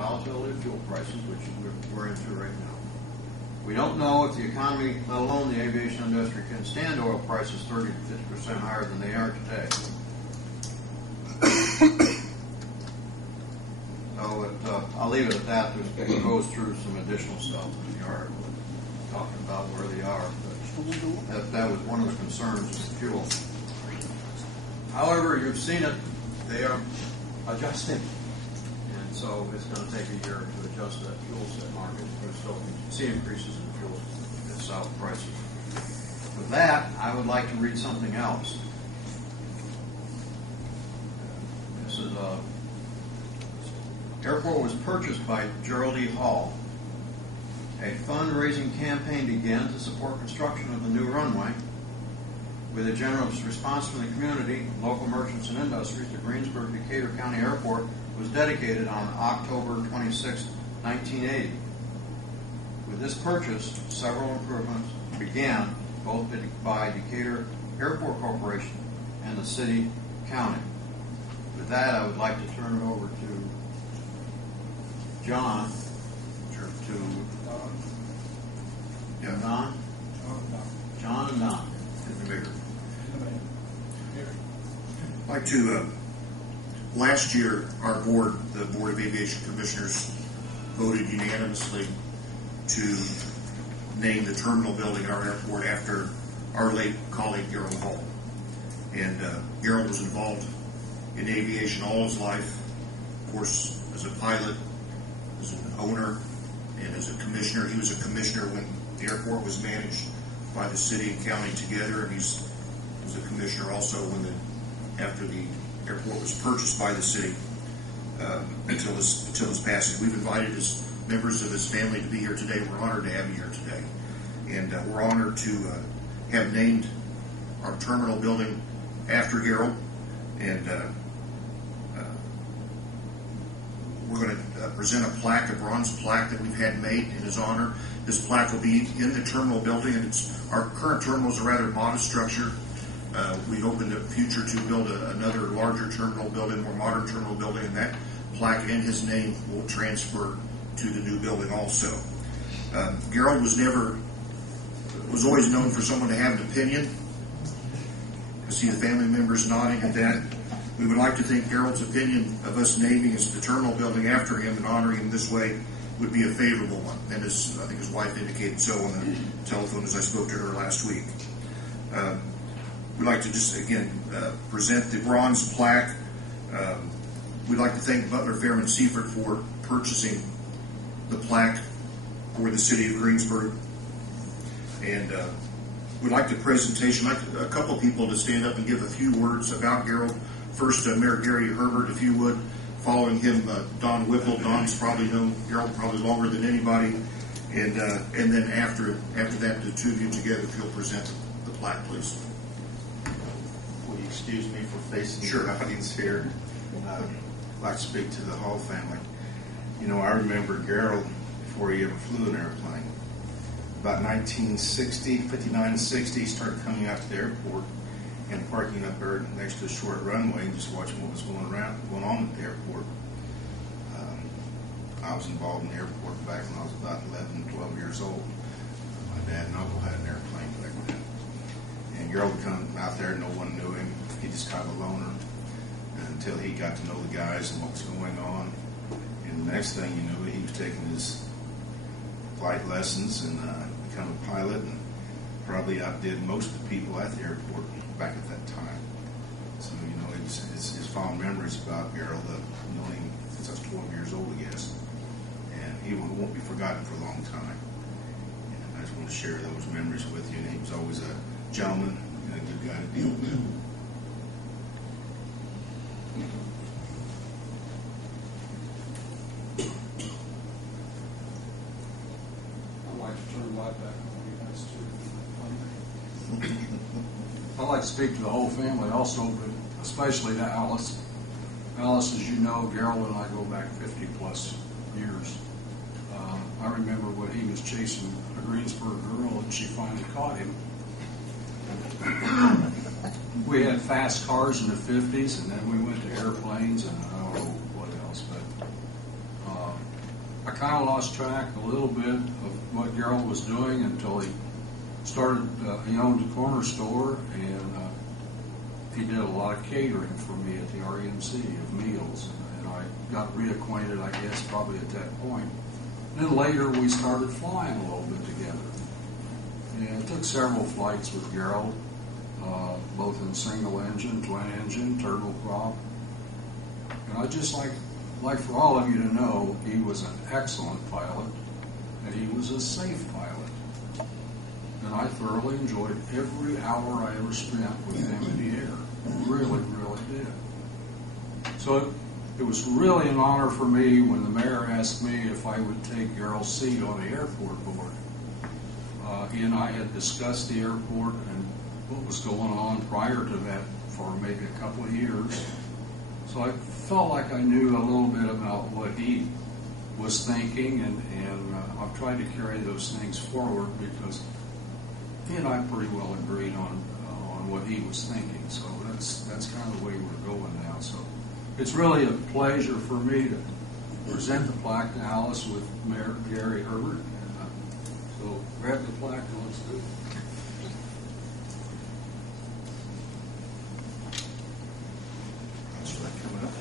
Volatility of fuel prices, which we're into right now. We don't know if the economy, let alone the aviation industry, can stand oil prices 30 to 50% higher than they are today. So I'll leave it at that. It goes through some additional stuff in the article talking about where they are. But that was one of the concerns, is the fuel. However, you've seen it. They are adjusting. And so it's going to take a year to adjust that fuel set market. So you see increases in fuel south prices. With that, I would like to read something else. This is airport was purchased by Gerald Hall. A fundraising campaign began to support construction of the new runway. With a generous response from the community, local merchants and industries, the Greensburg Decatur County Airport was dedicated on October 26, 1980. With this purchase, several improvements began both by Decatur Airport Corporation and the city county. With that, I would like to turn it over to John, John and Don. I'd like to, last year, our board, the Board of Aviation Commissioners, voted unanimously to name the terminal building at our airport after our late colleague, Gerald Hall. And Gerald was involved in aviation all his life, of course, as a pilot, as an owner, and as a commissioner. He was a commissioner when the airport was managed by the city and county together, and he was a commissioner also after the airport was purchased by the city until his passing. We've invited members of his family to be here today. We're honored to have you here today, and we're honored to have named our terminal building after Gerald, and we're going to present a plaque, a bronze plaque that we've had made in his honor. This plaque will be in the terminal building, and our current terminal is a rather modest structure. We've opened a future to build another larger terminal building, more modern terminal building, and that plaque and his name will transfer to the new building also. Gerald was always known for someone to have an opinion. I see the family members nodding at that. We would like to think Gerald's opinion of us naming the terminal building after him and honoring him this way would be a favorable one. And I think his wife indicated so on the telephone as I spoke to her last week. We'd like to just, again, present the bronze plaque. We'd like to thank Butler Fairman Seifert for purchasing the plaque for the city of Greensburg. And we'd like the presentation, like a couple people to stand up and give a few words about Gerald. First, Mayor Gary Herbert, if you would. Following him, Don Whipple. Don's probably known Gerald probably longer than anybody. And then after that, the two of you together, if you'll present the plaque, please. Will you excuse me for facing the audience here? I'd like to speak to the Hall family. You know, I remember Gerald before he ever flew an airplane. About 1960, 59 and 60, he started coming out to the airport and parking up there next to a short runway and just watching what was going on at the airport. I was involved in the airport back when I was about 11, 12 years old. My dad and uncle had an airplane back then. And Gerald would come out there, no one knew him. He just kind of a loner until he got to know the guys and what was going on. And the next thing you knew, he was taking his flight lessons and become a pilot, and probably outdid most of the people at the airport back at that time. So, you know, it's fond memories about Gerald. I've known him since I was 12 years old, I guess. And he won't be forgotten for a long time. And I just want to share those memories with you. And he was always a gentleman and a good guy to deal with. I'd like to speak to the whole family also, but especially to Alice. Alice, as you know, Gerald and I go back 50 plus years. I remember when he was chasing a Greensburg girl and she finally caught him. We had fast cars in the 50s, and then we went to airplanes and I don't know what else, but I kind of lost track a little bit of what Gerald was doing until he started, he owned a corner store, and he did a lot of catering for me at the REMC of meals, and I got reacquainted, I guess, probably at that point. Then later we started flying a little bit together. And took several flights with Gerald, both in single engine, twin engine, turboprop. And I just like for all of you to know, he was an excellent pilot, and he was a safe pilot. And I thoroughly enjoyed every hour I ever spent with him in the air. Really, really did. So it was really an honor for me when the mayor asked me if I would take Gerald's seat on the airport board. He and I had discussed the airport and what was going on prior to that for maybe a couple of years. So I felt like I knew a little bit about what he was thinking, and I've tried to carry those things forward because he and I pretty well agreed on what he was thinking. So that's kind of the way we're going now. So it's really a pleasure for me to present the plaque to Alice with Mayor Gary Herbert. So grab the plaque and let's do it. Thanks for that coming up.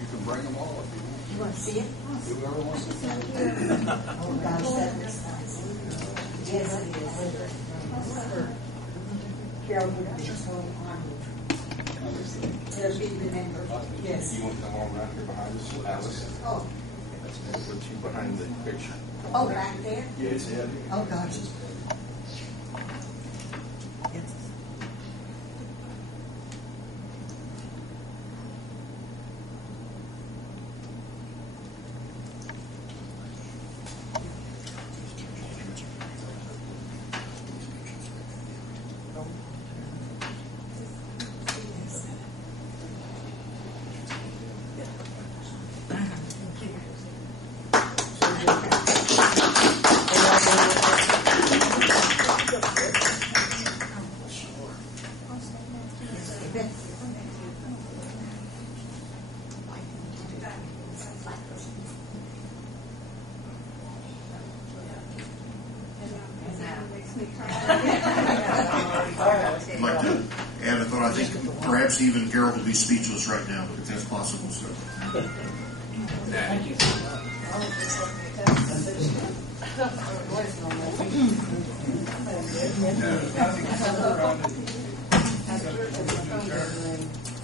You can bring them all if you want. You want to see it? Whoever wants to see it. Oh, gosh, that looks nice. Yes, it is. Gerald would be so honored. It'll be remembered. Yes. You want to come on around here behind us, Alice? Oh, Let's put you behind the picture. oh, back there? Yeah, it's heavy. Oh, gosh. I'd like to add a thought. I think perhaps even Gerald will be speechless right now, if that's possible. So.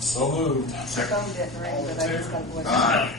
So moved. Second. Phone didn't ring, but I just got voice. Aye.